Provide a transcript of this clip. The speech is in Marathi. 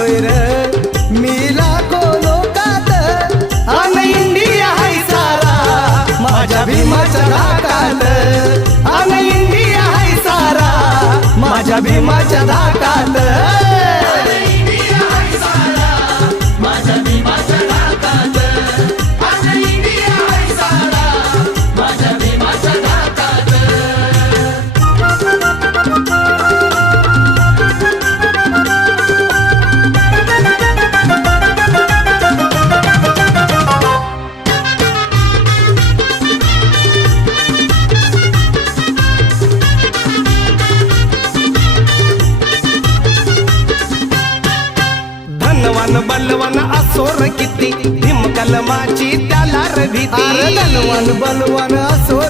पाहतोय र मी लाखो लोकात अन इंडिया हाय सारा माझ्या भीमाच्या धाकात अन इंडिया हाय सारा माझ्या भीमाच्या धाकात धनवान बलवान असोर किती भीम कलमाची त्याला र भीती धनवान बलवान असोर